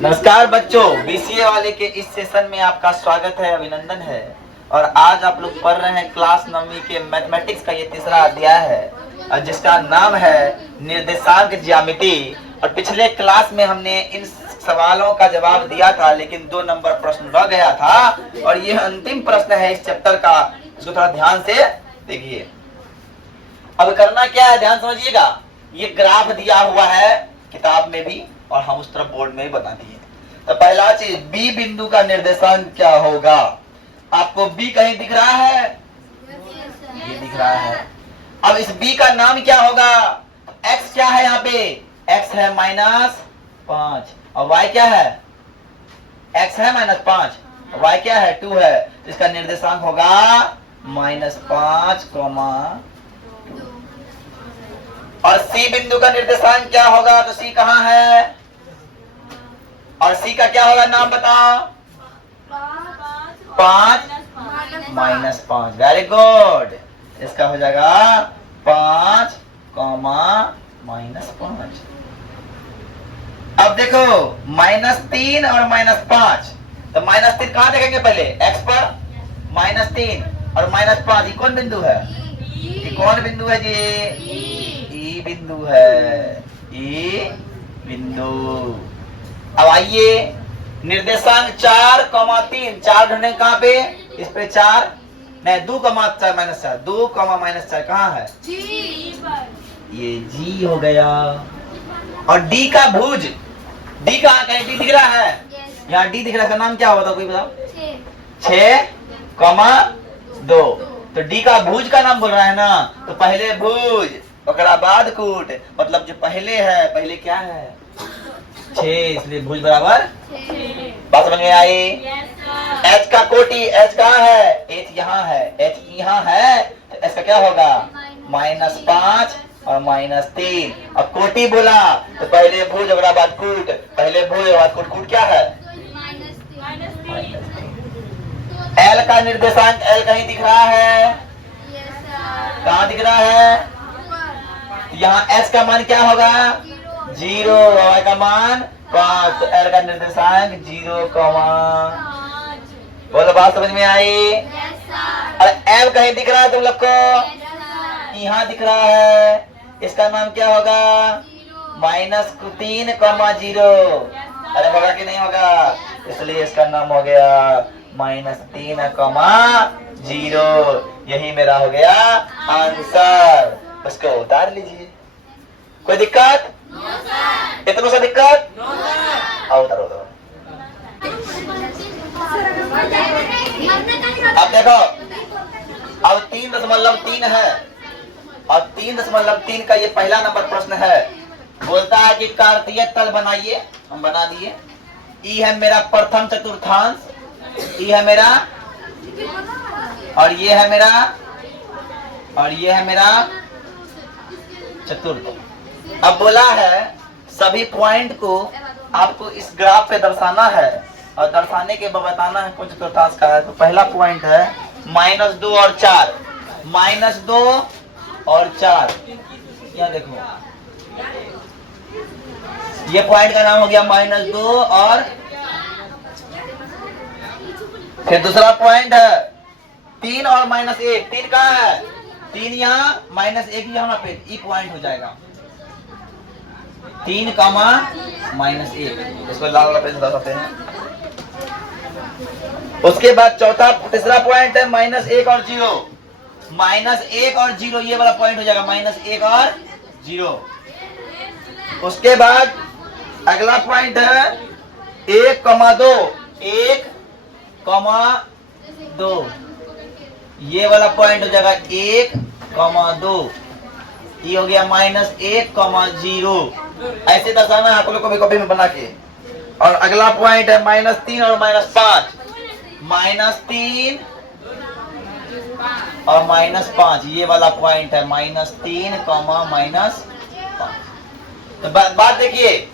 नमस्कार बच्चों, बीसीए वाले के इस सेशन में आपका स्वागत है, अभिनंदन है। और आज आप लोग पढ़ रहे हैं क्लास 9वीं के मैथमेटिक्स का ये तीसरा अध्याय है और जिसका नाम है निर्देशांक ज्यामिति। और पिछले क्लास में हमने इन सवालों का जवाब दिया था, लेकिन 2 नंबर प्रश्न रह गया था और ये अंतिम प्रश्न है इस चैप्टर का। इसको थोड़ा ध्यान से देखिए। अब करना क्या है, ध्यान समझिएगा। ये ग्राफ दिया हुआ है किताब में भी और हम उस तरफ बोर्ड में भी बता दिए। तो पहला चीज, बी बिंदु का निर्देशांक क्या होगा। आपको बी कहीं दिख रहा है? ये दिख रहा है। अब इस बी का नाम क्या होगा? एक्स क्या है यहाँ पे? एक्स है -5 और वाई क्या है? एक्स है -5 और वाई क्या है? 2 है। इसका निर्देशांक होगा -5, और सी बिंदु का निर्देशांक क्या होगा? तो सी कहाँ है? और सी का क्या होगा, नाम बताओ। 5 -5। Very good. इसका हो जाएगा 5, -5। अब देखो -3 और -5, तो -3 कहाँ देखेंगे पहले? एक्स पर -3 और -5, ये कौन बिंदु है? ये कौन बिंदु है जी? ई बिंदु है, ई बिंदु। अब आइए, निर्देशांक 4, 3, 4 ढूंढे कहाँ पे? इस पे 4 नहीं, 2, -4, 2, -4 कहाँ है? ये जी हो गया। और डी का भुज, डी कहाँ? कहीं डी दिख रहा है? यहाँ डी दिख रहा है, इसका नाम क्या होगा कोई बताओ? 6,2। तो डी का भुज का नाम बोल रहा है ना, तो पहले भुज ओकरा बाद कूट, मतलब जो पहले है, पहले क्या है? 6, इसलिए भुज बराबर 6। बात समझ में आई? एच का कोटि, एच कहाँ है? एच यहाँ है, एच यहाँ है, तो एच का क्या होगा? -5 और -3। अब कोटि बोला तो पहले भुज ओकरा बाद कूट, पहले भुज और बाद कूट। कूट क्या है? एल का निर्देशांक, एल कहीं दिख रहा है? कहाँ दिख रहा है? यहाँ एस का मान क्या होगा? 0 और y का मान 5, तो एल का निर्देशांक 0, बोलो। बात समझ में आई? और एम कहीं दिख रहा है तुम लोग को? यहाँ दिख रहा है, इसका नाम क्या होगा? -3,0। अरे होगा कि नहीं होगा? इसलिए इसका नाम हो गया -3,0। यही मेरा हो गया आंसर। उसको उतार लीजिए। कोई दिक्कत? इतना सा दिक्कत? आओ उतारो। अब देखो, अब 3.3 है और 3.3 का ये पहला नंबर प्रश्न है। बोलता है कि कार्तीय तल बनाइए। हम बना दिए। ई है मेरा प्रथम चतुर्थांश, ई है मेरा, और ये है मेरा, और ये है मेरा चतुर्थ। अब बोला है सभी पॉइंट को आपको इस ग्राफ पे दर्शाना है और दर्शाने के बाद बताना है कौन चतुर्थांश का है। तो पहला पॉइंट है -2 और 4, -2 और 4। क्या देखो, ये पॉइंट का नाम हो गया -2 और फिर दूसरा पॉइंट है 3 और -1। 3 कहाँ है? 3 यहाँ, -1 यहाँ पे, ई पॉइंट हो जाएगा 3, -1। इसको लाल वाला पेज दर्शाते हैं। उसके बाद तीसरा पॉइंट है -1 और 0। -1 और 0 ये वाला पॉइंट हो जाएगा, -1 और 0। उसके बाद अगला पॉइंट है 1,2, 1,2। ये वाला पॉइंट हो जाएगा 1,2। ये हो गया -1,0। ऐसे दर्शाना है आप लोग को भी कॉपी में बना के। और अगला पॉइंट है -3 और -5, -3 और -5। ये वाला पॉइंट है -3, -5। तो बात देखिए,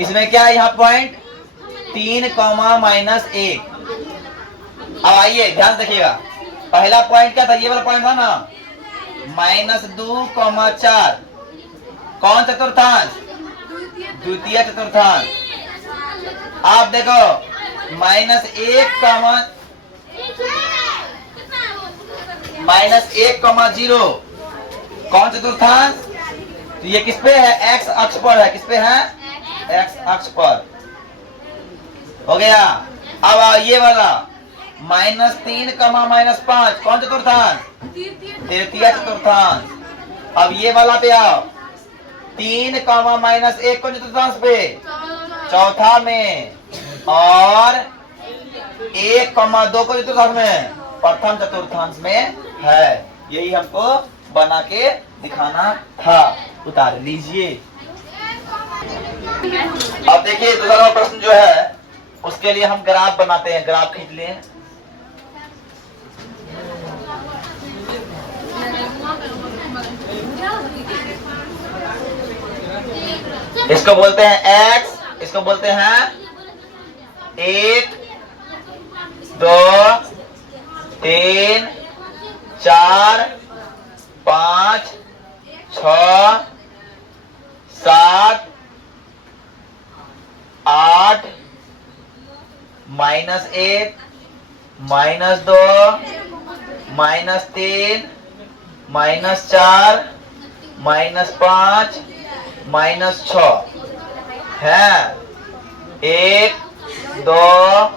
इसमें क्या है? यहाँ पॉइंट 3, -1। अब आइए ध्यान देखिएगा, पहला पॉइंट क्या था? ये वाला पॉइंट था ना, -2, 4। कौन चतुर्थांश? द्वितीय चतुर्थांश। आप देखो -1,0 कौन चतुर्थांश? तो ये किस पे है? एक्स अक्ष पर है। किस पे है? एक्स अक्ष पर। हो गया। अब ये वाला -3, -5 कौन चतुर्थांश? तृतीय चतुर्थांश। अब ये वाला पे आओ, 3, -1 कौन चतुर्थांश पे? चौथा में। और 1, 2 कौन चतुर्थांश में? प्रथम चतुर्थांश में है। यही हमको बना के दिखाना था। उतार लीजिए। अब देखिए दूसरा प्रश्न जो है उसके लिए हम ग्राफ बनाते हैं। ग्राफ खींच लें। इसको बोलते हैं x, इसको बोलते हैं 1, 2, 3, 4, 5, 6, 7, 8, -1, -2, -3, -4, -5, -6 है। 1, 2,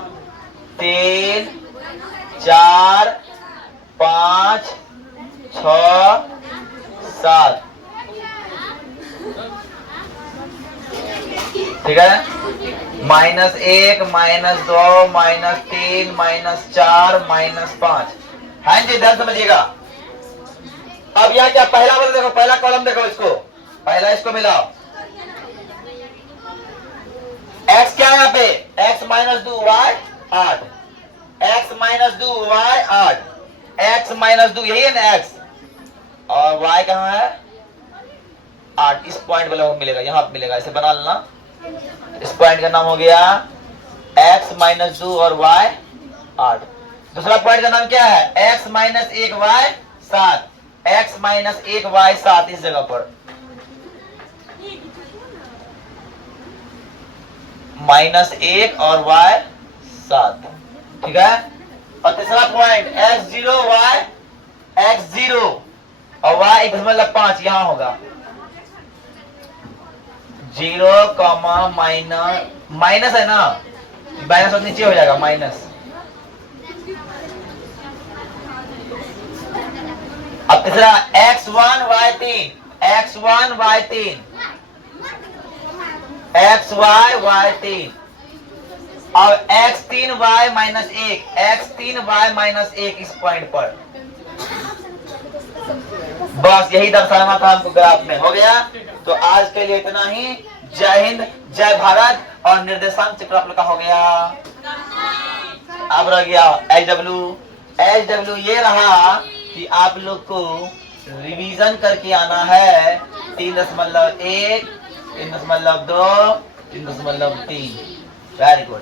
3, 4, 5, 6, 7। ठीक है। -1, -2, -3, -4, -5 है जी। ध्यान समझिएगा। अब यहाँ क्या पहला वाला देखो, पहला कॉलम देखो, इसको पहला इसको मिलाओ। x क्या है यहाँ पे? x - 2 y 8, x - 2 y 8, x - 2 यही है ना x, और y कहाँ है? 8। इस पॉइंट वाला मिलेगा, यहाँ पे मिलेगा। इसे बना लेना। इस पॉइंट का नाम हो गया x - 2 और y 8। दूसरा पॉइंट का नाम क्या है? x - 1 y 7, x - 1 y 7। इस जगह पर -1 और y 7। ठीक है। और तीसरा पॉइंट x0 y x0 और y 1.5 यहां होगा। 0, माइनस है ना, माइनस और नीचे हो जाएगा माइनस। अब तीसरा x1 y3 x1 y3 xy y3 और x3 y -1 x3 y -1 इस पॉइंट पर। बस यही दर्शाना था हमको ग्राफ में। हो गया। तो आज के लिए इतना ही। जय हिंद, जय भारत। और निर्देशांक चक्र आप लोग का हो गया। अब रह गया HW ये रहा कि आप लोग को रिवीजन करके आना है 3.1, 3.2, 3.3। Very good.